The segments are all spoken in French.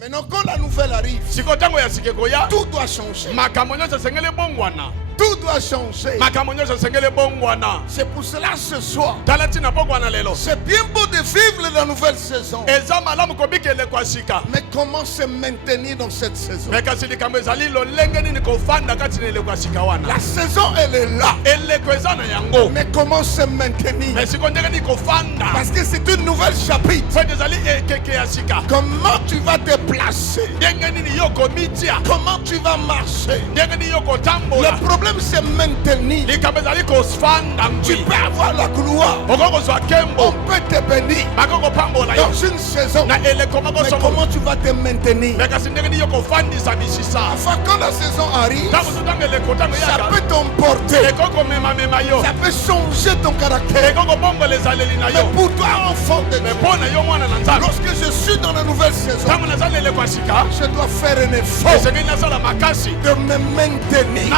Maintenant, quand la nouvelle arrive, tout doit changer. Tout doit changer. C'est pour cela ce soir, c'est bien beau de vivre la nouvelle saison, mais comment se maintenir dans cette saison? La saison elle est là, mais comment se maintenir? Parce que c'est une nouvelle chapitre. Comment tu vas te placer? Comment tu vas marcher? Le problème c'est maintenir. Tu peux avoir la gloire, on peut te bénir dans une saison, mais comment tu vas te maintenir? Enfin, quand la saison arrive, ça peut t'emporter, ça peut changer ton caractère. Mais pour toi, enfant de Dieu, lorsque je suis dans la nouvelle saison, je dois faire un effort de me maintenir.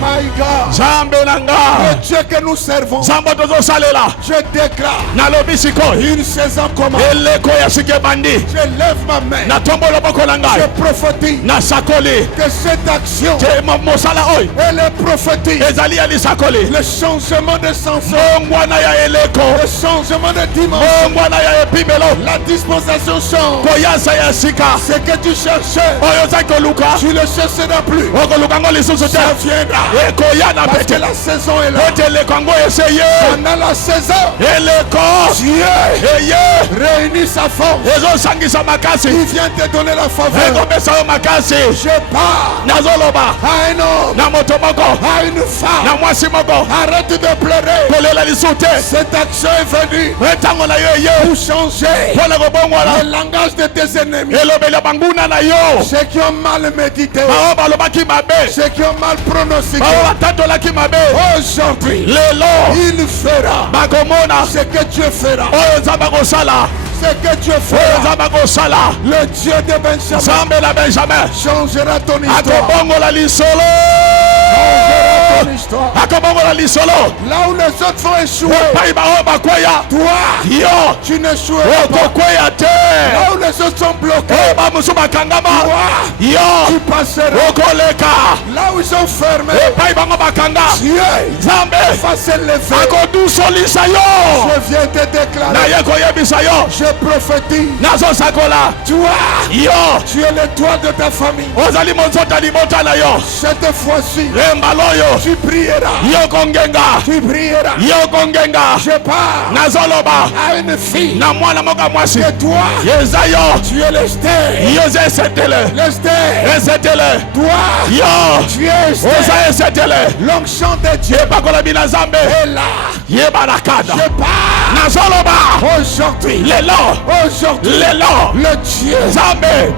My God, le Dieu que nous servons, je déclare une saison commence. Je lève ma main, je prophétise que cette action, elle est prophétique. Le changement de sens, le changement de dimension, la disposition change. Ce que tu cherchais, tu ne le chercheras plus. Ça viendra. Parce que la saison est là. Pendant la saison, Dieu réunit sa force. Il vient te donner la faveur. Je parle à un homme, à une femme. Arrête de pleurer. Cette action est venue pour changer le langage de tes ennemis. Ceux qui ont mal médité, ceux qui ont mal prononcé. Aujourd'hui, il fera ce que Dieu fera. Ce que Dieu fera. Le Dieu de Benjamin changera ton histoire. Là où les autres vont échouer, toi, tu n'échoueras pas. Là où les autres sont bloqués, toi, tu passeras. Là où ils sont fermés, Dieu va s'élever. Je viens te déclarer, je prophétise, toi, tu es l'étoile de ta famille. Cette fois-ci, tu prieras. Tu prieras. Je parle à une fille. Et toi, tu es l'Esther. L'Esther. Toi, tu es Esther. L'onction de Dieu est là. Je parle aujourd'hui. Le Dieu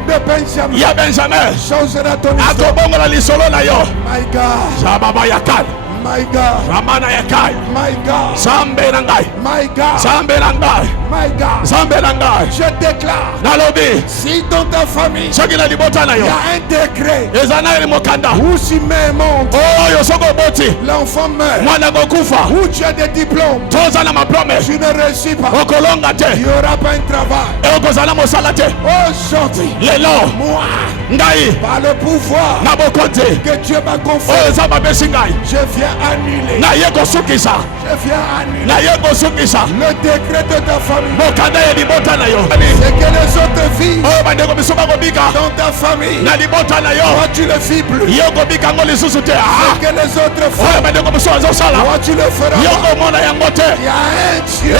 de Benjamin changera ton histoire. My God. My God. My God. My God. Je déclare, si dans ta famille il y a un décret où si mère monte, l'enfant meurt, où tu as des diplômes, tu ne réussis pas, il n'y aura pas un travail. Aujourd'hui, moi, par le pouvoir que Dieu m'a confié, je viens annuler le décret de ta famille. C'est que les autres vivent dans ta famille, toi tu le vis plus. C'est que les autres font, toi tu le feras. Il y a un Dieu,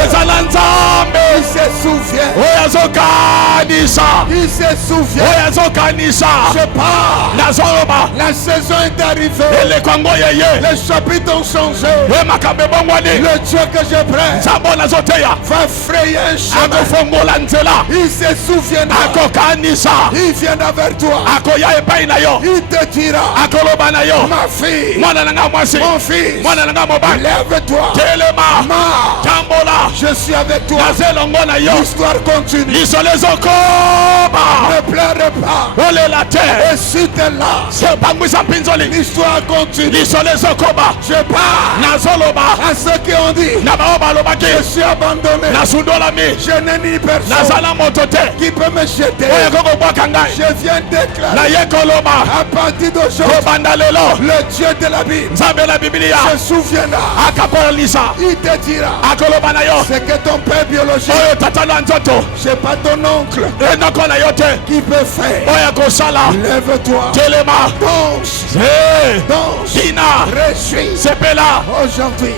il se souvient. Je parle, la saison est arrivée, les chapitres ont changé. Le Dieu que je prie va frayer un chemin. Il se souviendra, il viendra vers toi, il te dira, ma fille, mon fils, lève-toi, je suis avec toi. L'histoire continue. Ne pleure pas. Et si t'es là, l'histoire continue. Je parle à ceux qui ont dit je suis abandonné. Je n'ai ni personne qui peut me jeter. Je viens déclarer à partir d'aujourd'hui, le Dieu de la Bible se souviendra. Il te dira c'est que ton père biologique, c'est pas ton oncle qui peut faire. Lève-toi, danse, réjouis. Aujourd'hui,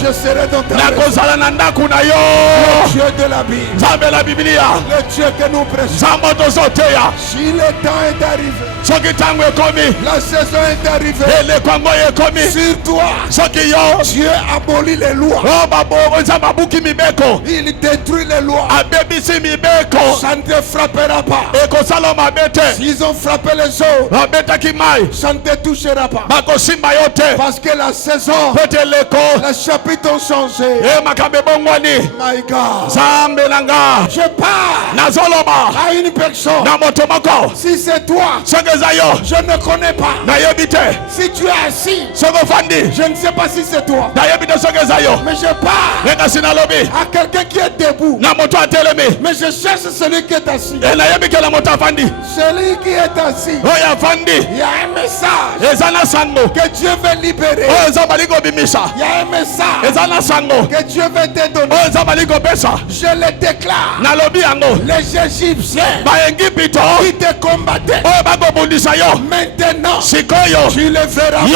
je serai dans ta maison. Le Dieu de la Bible, le Dieu que nous prêchons. Si le temps est arrivé, la saison est arrivée, sur toi, Dieu abolit les lois. Il détruit les lois. Ça ne te frappera pas. S'ils ont frappé les autres, ça ne te touchera pas. Parce que la saison, les chapitres ont changé. My God. Je parle à une personne. Si c'est toi, je ne connais pas. Si tu es assis, je ne sais pas si c'est toi. Mais je parle à quelqu'un qui est debout. Mais je cherche celui qui est assis. Celui qui est assis, il y a un message que Dieu veut libérer. Il y a un message que Dieu veut te donner. Je le déclare. Les Égyptiens qui te combattaient, maintenant tu les verras plus.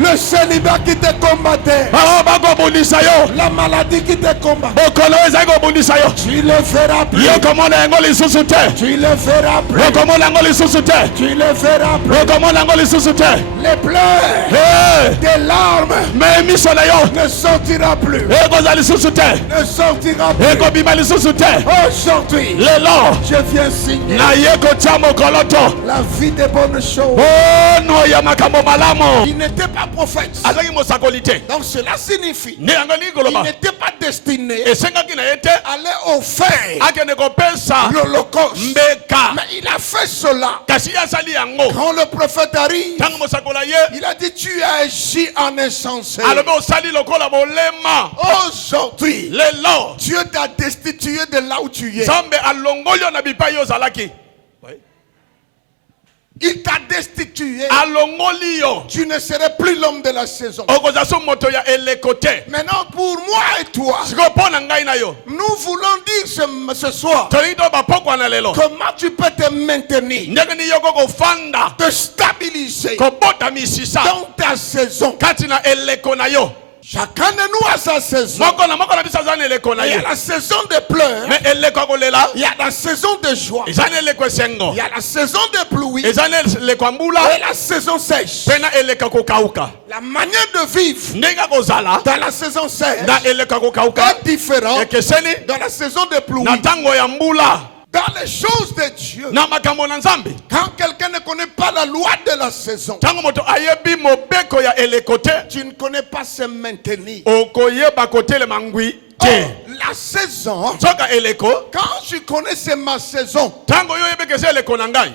Le célibat qui te combattait, la maladie qui te combattait, tu le feras plus. Tu le feras plus. Tu le feras plus. Les pleurs, des larmes ne sortira plus. Ne sortira plus. Aujourd'hui, je viens signer la vie des bonnes choses. Il n'était pas prophète. Donc cela signifie qu'il n'était pas destiné à aller offrir l'Holocauste. Mais il a fait cela. Quand le prophète arrive, il a dit tu as agi en insensé. Aujourd'hui, Dieu t'a destitué de là où tu es. Il t'a destitué. Tu ne serais plus l'homme de la saison. Maintenant, pour moi et toi, nous voulons dire ce soir comment tu peux te maintenir, te stabiliser dans ta saison. Chacun de nous a sa saison. Il y a la saison de pleurs. Il y a la saison de joie. Il y a la saison de pluie. Et la saison sèche. La manière de vivre dans la saison sèche est différente dans la saison de pluie. Dans les choses de Dieu, quand quelqu'un ne connaît pas la loi de la saison, tu ne connais pas se maintenir. La saison, quand tu connais c'est ma saison, il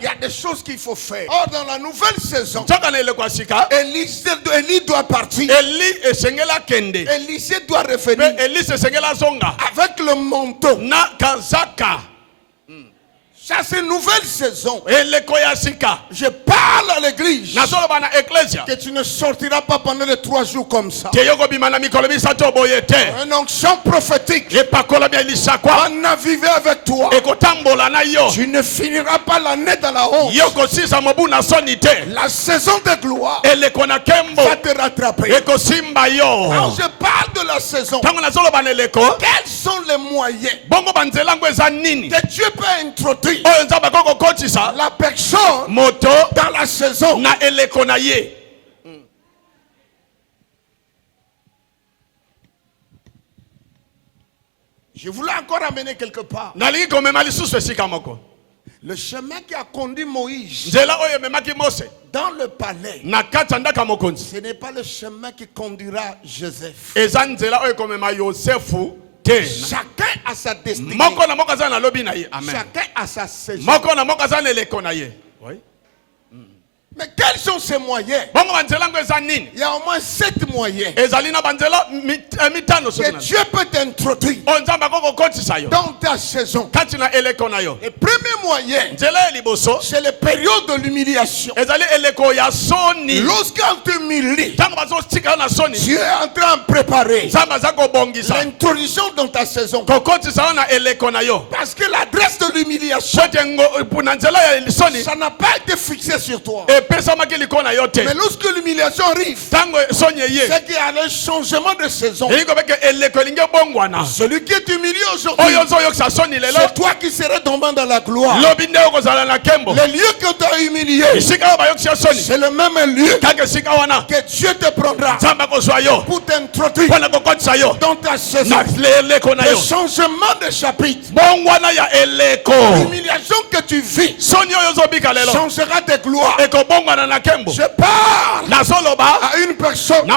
y a des choses qu'il faut faire. Or dans la nouvelle saison, Élie doit partir. Élisée doit revenir avec le manteau. Ça c'est une nouvelle saison. Je parle à l'église que tu ne sortiras pas pendant les 3 jours comme ça. Un onction prophétique va naviguer avec toi. Tu ne finiras pas l'année dans la honte. La saison de gloire va te rattraper. Quand je parle de la saison, quels sont les moyens que Dieu peut introduire la personne dans la saison? Je voulais encore amener quelque part le chemin qui a conduit Moïse dans le palais. Ce n'est pas le chemin qui conduira Joseph. Chacun a sa destinée. Chacun a sa saison. Mais quels sont ces moyens? Il y a au moins 7 moyens que Dieu peut t'introduire dans ta saison. Le premier moyen, c'est la période de l'humiliation. Lorsqu'on t'humilie, Dieu est en train de préparer l'introduction dans ta saison. Parce que l'adresse de l'humiliation, ça n'a pas été fixé sur toi. Mais lorsque l'humiliation arrive, c'est qu'il y a le changement de saison. Celui qui est humilié aujourd'hui, c'est toi qui serais tombé dans la gloire. Le lieu que tu as humilié, c'est le même lieu que Dieu te prendra pour t'introduire dans ta saison. Le changement de chapitre, l'humiliation que tu vis changera de gloire. Je parle à une personne.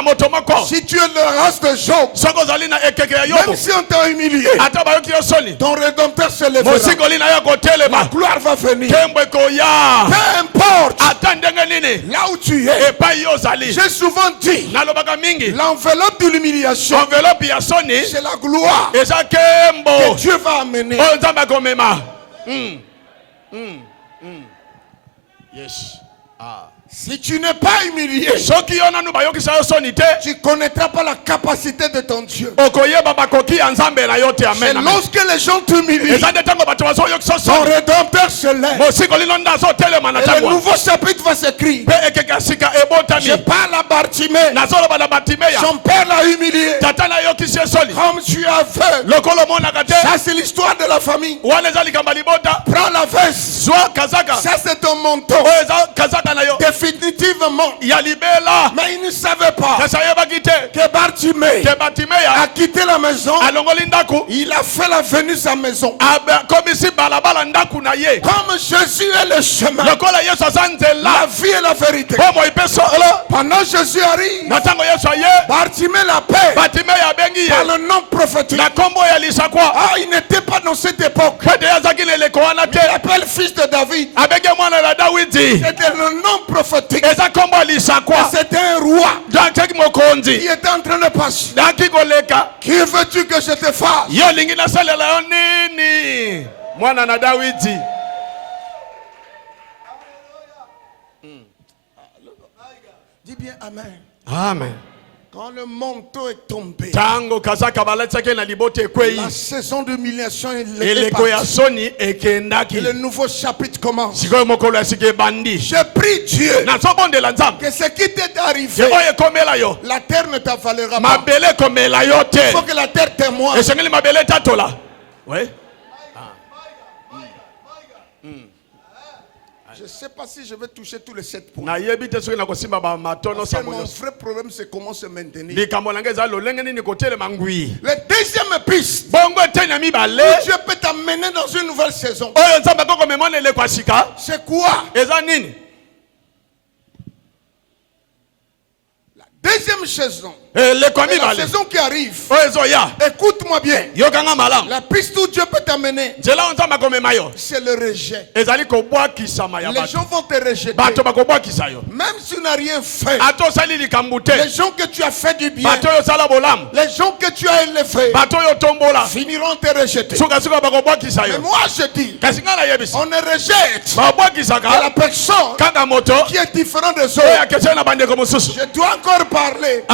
Si tu es le race de Job, même si on t'a humilié, ton rédempteur se lèvera. La gloire va venir. Peu importe là où tu es. J'ai souvent dit, l'enveloppe de l'humiliation, c'est la gloire que Dieu va amener. Yes. Si tu n'es pas humilié, tu ne connaîtras pas la capacité de ton Dieu. C'est lorsque les gens t'humilient, ton rédempteur se lève. Et le nouveau chapitre va s'écrire. Je parle à Bartimée. Son père l'a humilié. Comme tu es aveugle. Ça c'est l'histoire de la famille. Prends la veste. Ça c'est ton manteau. Définitivement. Mais il ne savait pas que Bartimée a quitté la maison. Il a fait la venue de sa maison. Comme Jésus est le chemin, la vie et la vérité. Pendant que Jésus arrive, Bartimée l'appelle par le nom prophétique. Il n'était pas dans cette époque. Il l'appelle fils de David. C'était le nom prophétique. C'était un roi qui était en train de passer. Qui veux-tu que je te fasse? Dis bien amen. Amen. Quand le manteau est tombé, la saison d'humiliation est partie. Et le nouveau chapitre commence. Je prie Dieu que ce qui t'est arrivé, la terre ne t'avalera pas. Il faut que la terre témoigne. Je ne sais pas si je vais toucher tous les 7 points. Parce que mon vrai problème, c'est comment se maintenir. Le deuxième piste, Dieu peut t'amener dans une nouvelle saison. C'est quoi? La deuxième saison. La saison qui arrive, écoute-moi bien. La piste où Dieu peut t'amener, c'est le rejet. Les gens vont te rejeter. Même si tu n'as rien fait, les gens que tu as fait du bien, les gens que tu as élevés, finiront te rejeter. Mais moi je dis, on ne rejette que la personne qui est différente des autres. Je dois encore parler.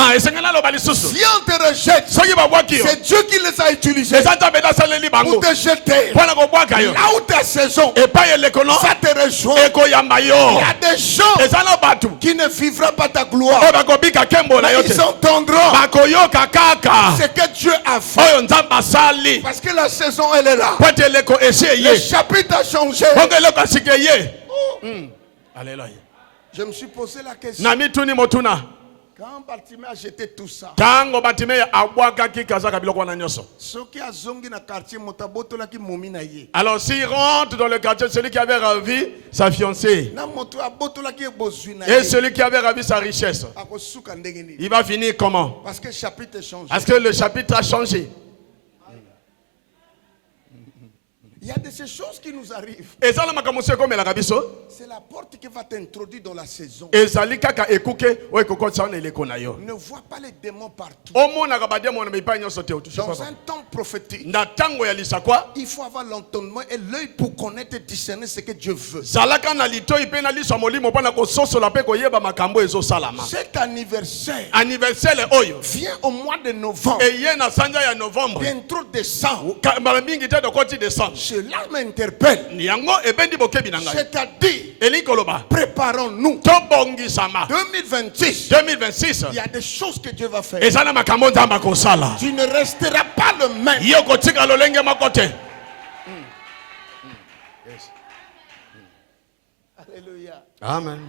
Si on te rejette, c'est Dieu qui les a utilisés pour te jeter. Là où ta saison va te rejoindre. Il y a des gens qui ne vivront pas ta gloire. Mais ils entendront ce que Dieu a fait. Parce que la saison elle est là. Le chapitre a changé. Alléluia. Je me suis posé la question. Quand Bartimée a jeté tout ça, alors s'il rentre dans le quartier, celui qui avait ravi sa fiancée et celui qui avait ravi sa richesse, il va finir comment? Parce que le chapitre a changé. Parce que le chapitre a changé. Il y a de ces choses qui nous arrivent. C'est la porte qui va t'introduire dans la saison. Ne vois pas les démons partout. Dans un temps prophétique, il faut avoir l'entendement et l'œil pour connaître et discerner ce que Dieu veut. Cet anniversaire vient au mois de novembre. Bientôt décembre. Cela m'interpelle. C'est-à-dire, préparons-nous. 2026, il y a des choses que Dieu va faire. Tu ne resteras pas le même. Alléluia. Amen.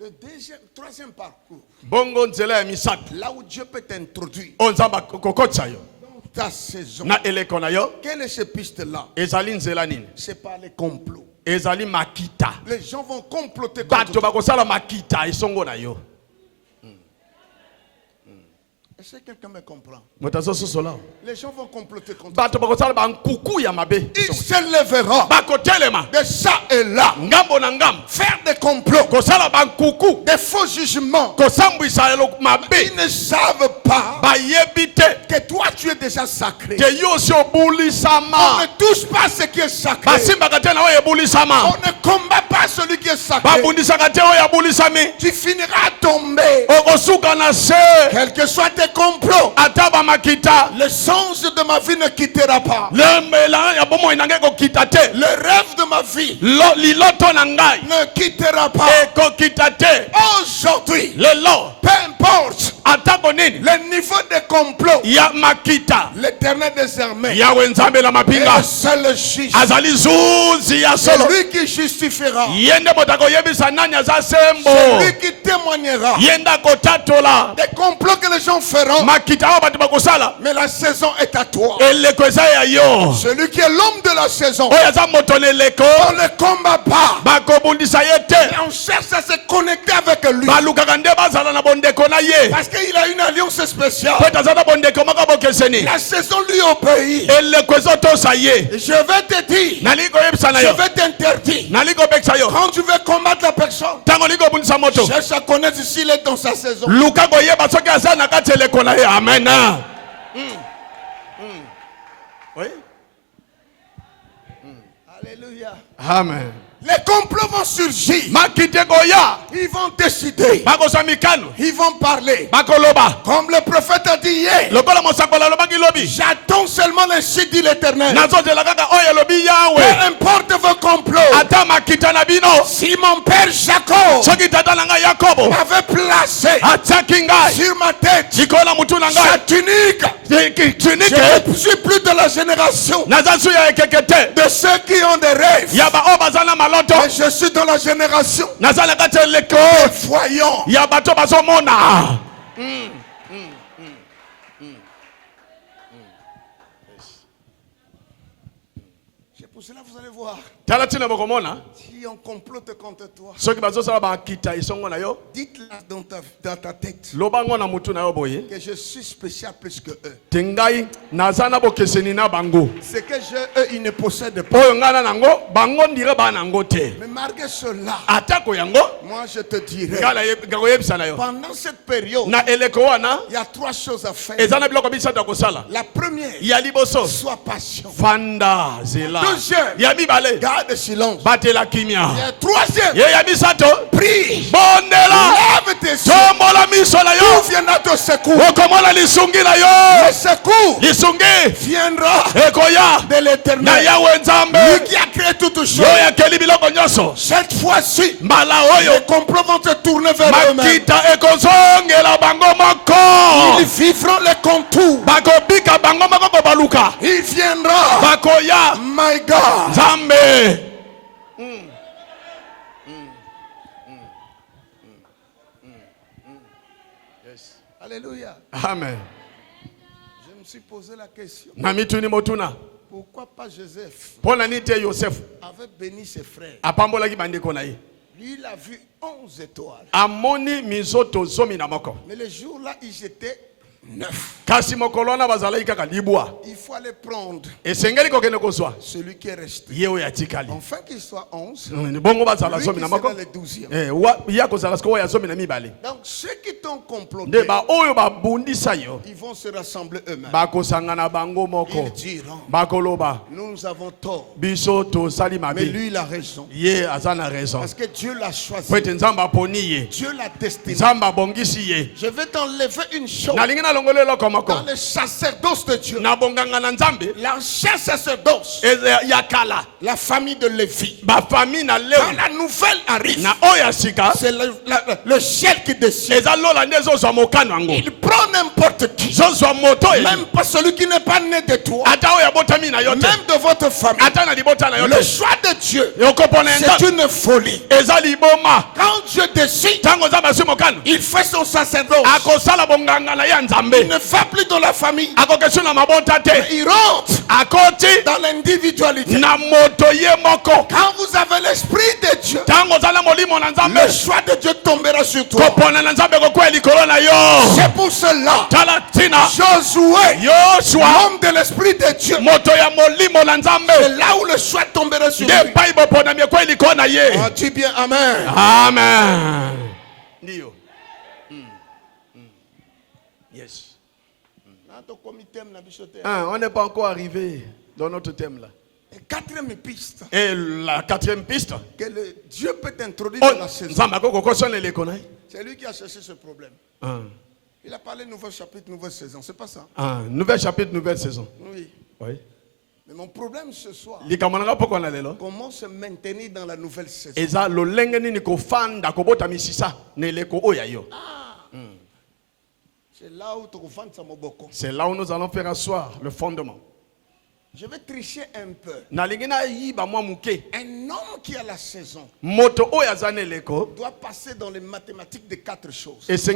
Le troisième parcours, là où Dieu peut t'introduire dans ta saison. Quelle est cette piste-là? C'est pas les complots. Les gens vont comploter contre toi. Est-ce que quelqu'un me comprend? Les gens vont comploter contre toi. Ils se lèveront de ça et là, faire des complots, des faux jugements. Ils ne savent pas que toi tu es déjà sacré. On ne touche pas ce qui est sacré. On ne combat pas celui qui est sacré. Tu finiras tomber. Quel que soit tes complots, le sens de ma vie ne quittera pas. Le rêve de ma vie ne quittera pas. Aujourd'hui, peu importe le niveau de complot, l'Éternel désormais est le seul juge. C'est lui qui justifiera. C'est lui qui témoignera des complots que les gens feront. Mais la saison est à toi. Celui qui est l'homme de la saison, on ne combat pas. Et on cherche à se connecter avec lui. Parce qu'il a une alliance spéciale. La saison lui obéit. Et je vais te dire, je vais t'interdire. Quand tu veux combattre la personne, cherche à connaître s'il est dans sa saison. Amen. Oui. Alléluia. Amen. Les complots vont surgir. Ils vont décider. Ils vont parler. Comme le prophète a dit hier. J'attends seulement ainsi dit l'Éternel. Peu importe vos complots. Si mon père Jacob m'avait placé sur ma tête sa tunique, je ne suis plus de la génération de ceux qui ont des rêves. Mais je suis dans la génération des voyants. C'est pour cela que vous allez voir. Si on complote contre toi, dites-la dans ta tête que je suis spécial plus que eux. Ce que j'ai, eux, ils ne possèdent pas. Mais malgré cela, moi je te dirais, pendant cette période, il y a trois choses à faire. La première, sois patient. Deuxième, garde silence. Et troisième, prie. Lève tes yeux. Où viendra ton secours? Le secours viendra de l'Éternel, lui qui a créé toutes choses. Cette fois-ci, les complots vont se tourner vers eux-mêmes. Ils vivront les contours. Il viendra. My God. Alléluia. Amen. Je me suis posé la question. Pourquoi pas Joseph avait béni ses frères? Lui, il a vu 11 étoiles. Mais le jour-là, ils étaient neuf. Kasi mokolo wana bazalaki kaka libwa. Il faut aller prendre Esengeli kokende kozwa. celui qui est resté. Ye oyo atikali. Enfin qu'il soit 11. Bongo bazala Lui zomi qui na sera moko. le 12e. Ya kozala siko ya zomi na mibale. Donc ceux qui t'ont comploté, Nde ba oyo babundisa yo. ils vont se rassembler eux-mêmes. Bakosangana bango moko. Ils diront, Bakoloba. nous avons tort. Biso to sali Mais mabe. lui, il a raison. Ye azana raison. Parce que Dieu l'a choisi. Pwete nzamba poni ye. Dieu l'a destiné. Nzamba bongisi ye. Je vais t'enlever une chose. Na lingi na longolo loko moko. Dans le sacerdoce de Dieu, Na bonganga na nzambe. l'ancien sacerdoce, Yakala. la famille de Lévi. Ba famille na Quand lewi. la nouvelle arrive, Na oya sika. c'est le ciel qui décide. Eza lola ndezo zwa mokano yango. Il prend n'importe qui. Zozwa moto ye. Même pas celui qui n'est pas né de toi. Ata oya botami na yote. Même de votre famille. Ata na libota na Le yote. choix de Dieu, Yokopona c'est nzambe. une folie. Eza liboma. Quand Dieu décide, Tango nzambe asi mokano. il fait son sacerdoce. Akosala bonganga na ya Il nzambe. ne va plus dans la famille. Akokesuna na mabota te. Il rentre Akoti dans l'individualité. na moto ye moko. Quand vous avez l'esprit de Dieu, Tango zala molimo na nzambe. le choix de Dieu tombera sur toi. Kopona na nzambe kokwela likolo na yo. C'est pour cela, Tala tina. Josué, Yoshua. l'homme de l'esprit de Dieu, Moto ya molimo na nzambe. c'est là où le choix tombera sur lui. Nde Bible pona miekwela likolo na ye. Oh, dis bien Amen. Amen. Ndio. Yes. On n'est pas encore arrivé dans notre thème là. Et quatrième piste, Et la quatrième piste. que Dieu peut t'introduire dans la saison. C'est C'est lui qui a cherché ce problème. Il a parlé nouveau chapitre, nouvelle saison. C'est pas ça? Nouvel chapitre, nouvelle saison. Oui. Oui. Mais mon problème ce soir, Comment se maintenir dans la nouvelle saison? C'est là où tu vas faire Moboko. C'est là où nous allons faire asseoir le fondement. Je vais tricher un peu. Un homme qui a la saison doit passer dans les mathématiques de 4 choses. C'est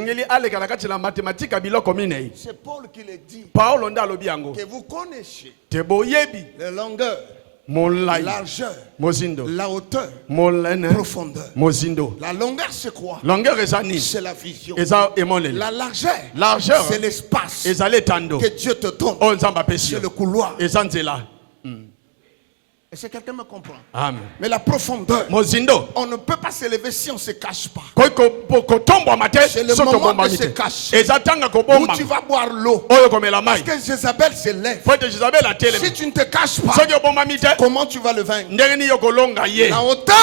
Paul qui le dit. Que vous connaissez les longueurs, la largeur, la hauteur, profondeur. La longueur c'est quoi? C'est la vision. La largeur, c'est l'espace que Dieu te donne. C'est le couloir. Est-ce que quelqu'un me comprend? Amen. Mais la profondeur, on ne peut pas s'élever si on ne se cache pas. C'est le moment de se cacher. Où tu vas boire l'eau. Parce que Jézabel s'élève. Si tu ne te caches pas, comment tu vas le vaincre? La hauteur,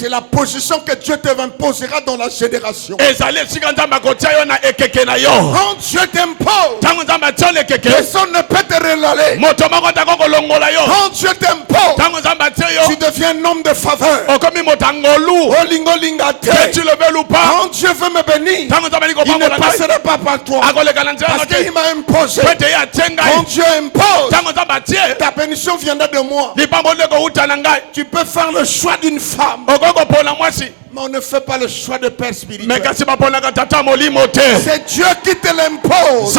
c'est la position que Dieu te imposera dans la génération. Quand Dieu t'impose, personne ne peut te relayer. Quand Dieu t'impose, tu deviens un homme de faveur. Quand Dieu veut me bénir, il ne passera pas par toi. Parce qu'il m'a imposé. Quand Dieu impose, ta bénédiction viendra de moi. Tu peux faire le choix d'une femme, mais on ne fait pas le choix de père spirituel. C'est Dieu qui te l'impose.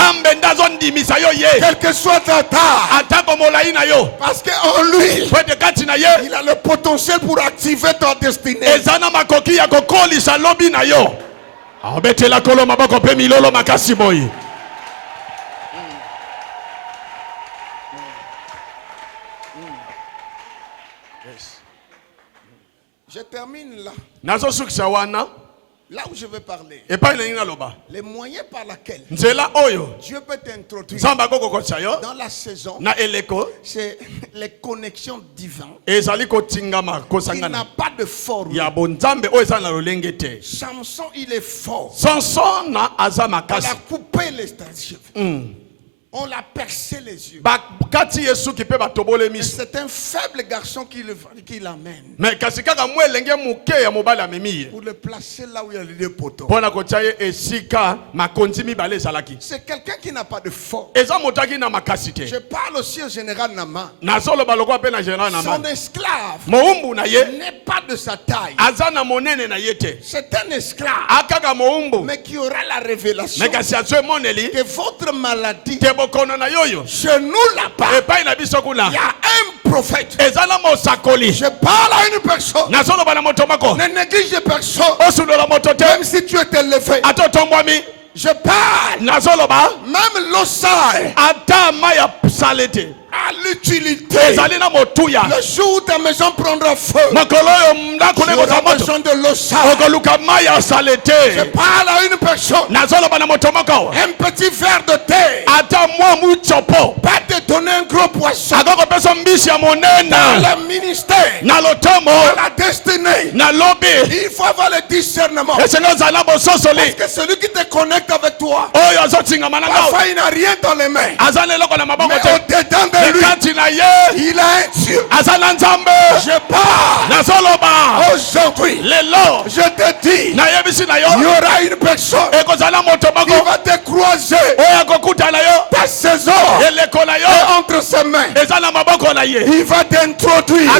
Quel que soit ta taille. Parce qu'en lui, il a le potentiel pour activer ta destinée. Je termine là. Là où je veux parler. Les moyens par lesquels Dieu peut t'introduire dans la saison, c'est les connexions divines. Il n'a pas de forme. Samson, il est fort. On a coupé les cheveux. On l'a percé les yeux. C'est un faible garçon qui l'amène. Pour le placer là où il y a les deux poteaux. C'est quelqu'un qui n'a pas de force. Je parle aussi au général Nama. Son esclave n'est pas de sa taille. C'est un esclave, mais qui aura la révélation que votre maladie, chez nous là-bas, il y a un prophète. Je parle à une personne. Ne néglige personne. Même si tu es élevé. Je parle. Même l'eau sale à l'utilité. Le jour où ta maison prendra feu, tu auras besoin de l'eau sale. Je parle à une personne. Un petit verre de thé. Pas te donner un gros poisson. Dans le ministère, dans la destinée, il faut avoir le discernement. Parce que celui qui te connecte avec toi, parfois il n'a rien dans les mains. Mais au-dedans de lui, il a un Dieu. Je parle aujourd'hui. Je te dis, il y aura une personne qui va te croiser. Ta saison est entre ses mains. Il va t'introduire.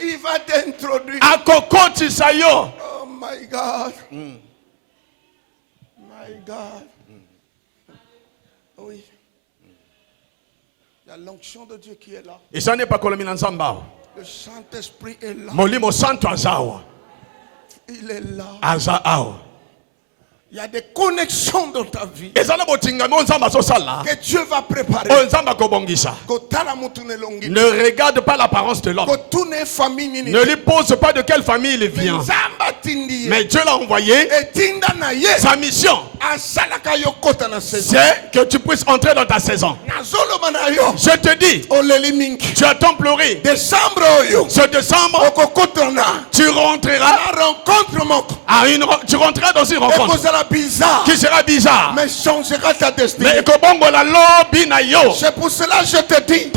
Il va t'introduire. Oh my God. My God. Oui. Il y a l'onction de Dieu qui est là. Le Saint-Esprit est là. Il est là. Il y a des connexions dans ta vie que Dieu va préparer. Ne regarde pas l'apparence de l'homme. Ne lui pose pas de quelle famille il vient. Mais Dieu l'a envoyé. Sa mission, c'est que tu puisses entrer dans ta saison. Je te dis, tu as tant pleuré. Ce décembre, tu rentreras dans une rencontre qui sera bizarre, mais changera ta destinée. C'est pour cela que je te dis,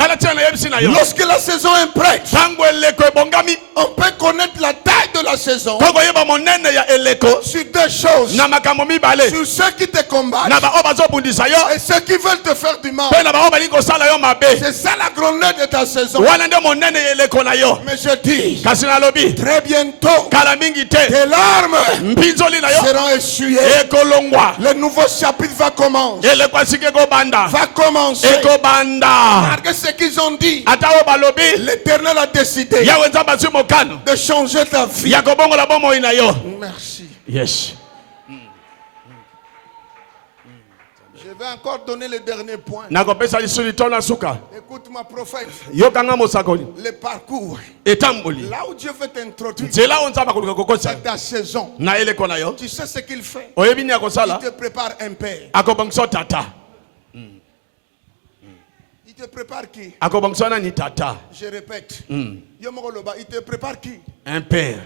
lorsque la saison est prête, on peut connaître la taille de la saison sur deux choses: sur ceux qui te combattent et ceux qui veulent te faire du mal. C'est ça la grandeur de ta saison. Mais je dis, très bientôt, tes larmes seront essuyées. Le nouveau chapitre va commencer. Malgré ce qu'ils ont dit, l'Éternel a décidé de changer ta vie. Merci. Yes. Je vais encore donner le dernier point. Écoute-moi, prophète. Le parcours. Là où Dieu veut t'introduire, c'est ta saison. Tu sais ce qu'il fait? Il te prépare un père. Il te prépare qui? Je répète. Il te prépare qui? Un père.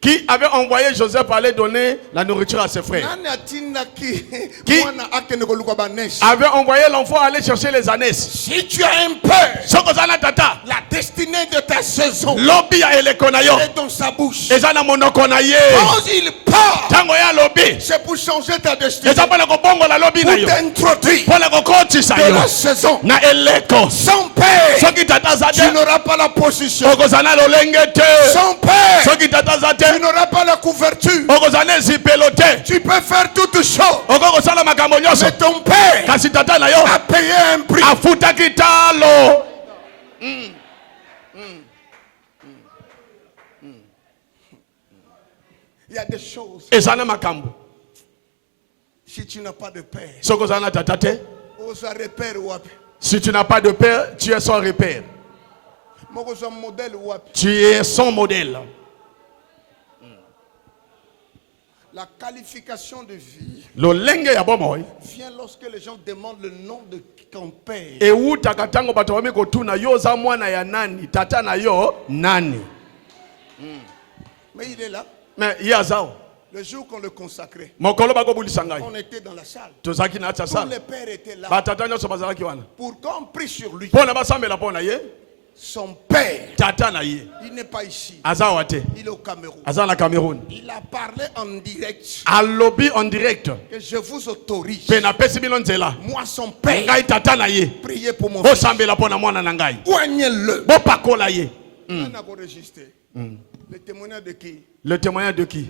Qui avait envoyé Joseph pour aller donner la nourriture à ses frères? Qui avait envoyé l'enfant aller chercher les ânesses? Si tu as un père, la destinée de ta saison est dans sa bouche. Quand il part, c'est pour changer ta destinée, pour t'introduire de la saison. Sans père, tu n'auras pas la position. Sans père, tu n'auras pas la couverture. Tu peux faire toutes choses, mais ton père a payé un prix. Il y a des choses. Si tu n'as pas de père, si tu n'as pas de père, tu es sans repère. Tu es son modèle. La qualification de vie vient lorsque les gens demandent le nom de ton père. Mais il est là. Le jour qu'on le consacrait, on était dans la salle. Tous les pères étaient là. Pour qu'on prie sur lui. Son père, il n'est pas ici. Il est au Cameroun. Il a parlé en direct. Que je vous autorise, moi son père, priez pour mon fils. Oignez-le. On a enregistré. Le témoignage de qui? Le témoignage de qui?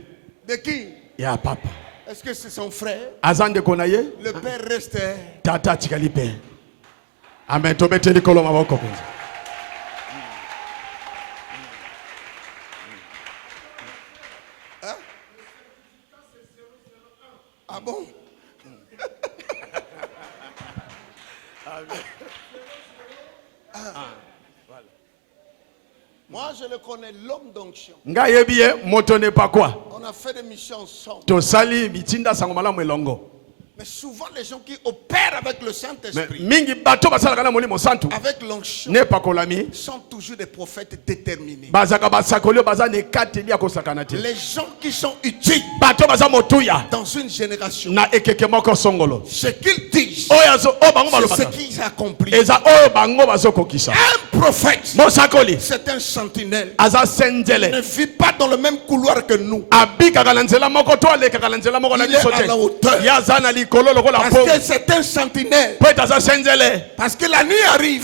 De qui? Ya papa. Est-ce que c'est son frère? Azande konaye? Le père reste. Tata tikali père. Amen. Tobeteli kolo maboko. Hein? Ah bon? Moi, je le connais, l'homme d'onction. Moto n'est pas quoi. On a fait des missions ensemble. Mais souvent, les gens qui opèrent avec le Saint-Esprit, avec l'onction, sont toujours des prophètes déterminés. Les gens qui sont utiles dans une génération, ce qu'ils disent, c'est ce qu'ils accomplissent. Un prophète, c'est un sentinelle. Il ne vit pas dans le même couloir que nous. Il est à la hauteur. Parce que c'est un sentinelle. Parce que la nuit arrive.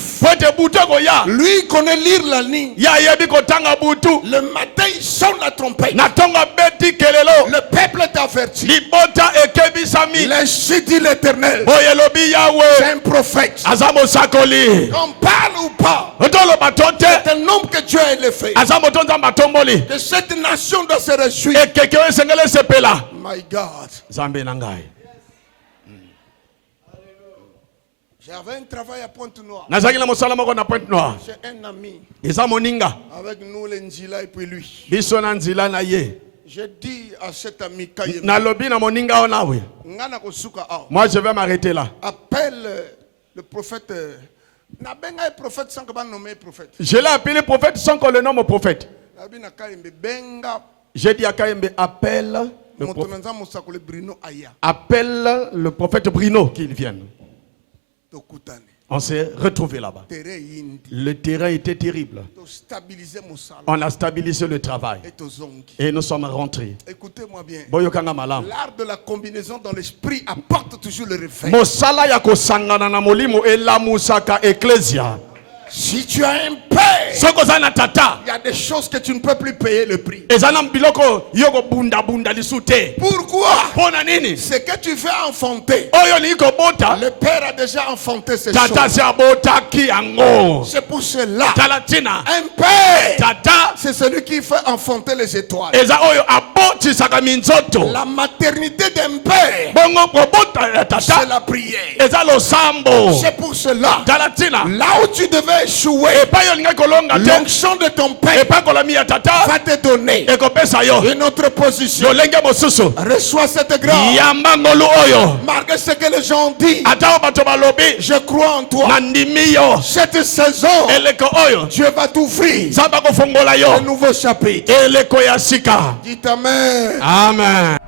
Lui il connaît lire la nuit. Le matin il sonne la trompette. Le peuple est averti. L'ainsi dit l'Éternel. C'est un prophète. Qu'on parle ou pas, c'est un homme que Dieu a élevé. Que cette nation doit se réjouir. My God. J'avais un travail à Pointe-Noire. J'ai un ami. Avec nous, les Nzila et puis lui. J'ai dit à cet ami moi je vais m'arrêter là. Appelle le prophète. Je l'ai appelé prophète sans qu'on le nomme prophète. J'ai dit à Kaïmbe, appelle le prophète Bruno qu'il vienne. On s'est retrouvés là-bas. Le terrain était terrible. On a stabilisé le travail. Et nous sommes rentrés. Écoutez-moi bien. L'art de la combinaison dans l'esprit apporte toujours le réveil. Si tu as un père, il y a des choses que tu ne peux plus payer le prix. Pourquoi? Ce que tu veux enfanter, le père a déjà enfanté ces choses. C'est pour cela, un père, c'est celui qui fait enfanter les étoiles. La maternité d'un père, c'est la prière. C'est pour cela, là où tu devais échouer, l'onction de ton père va te donner une autre position. Reçois cette grâce. Malgré ce que les gens disent, je crois en toi. Cette saison, Dieu va t'ouvrir un nouveau chapitre. Dites Amen. Amen.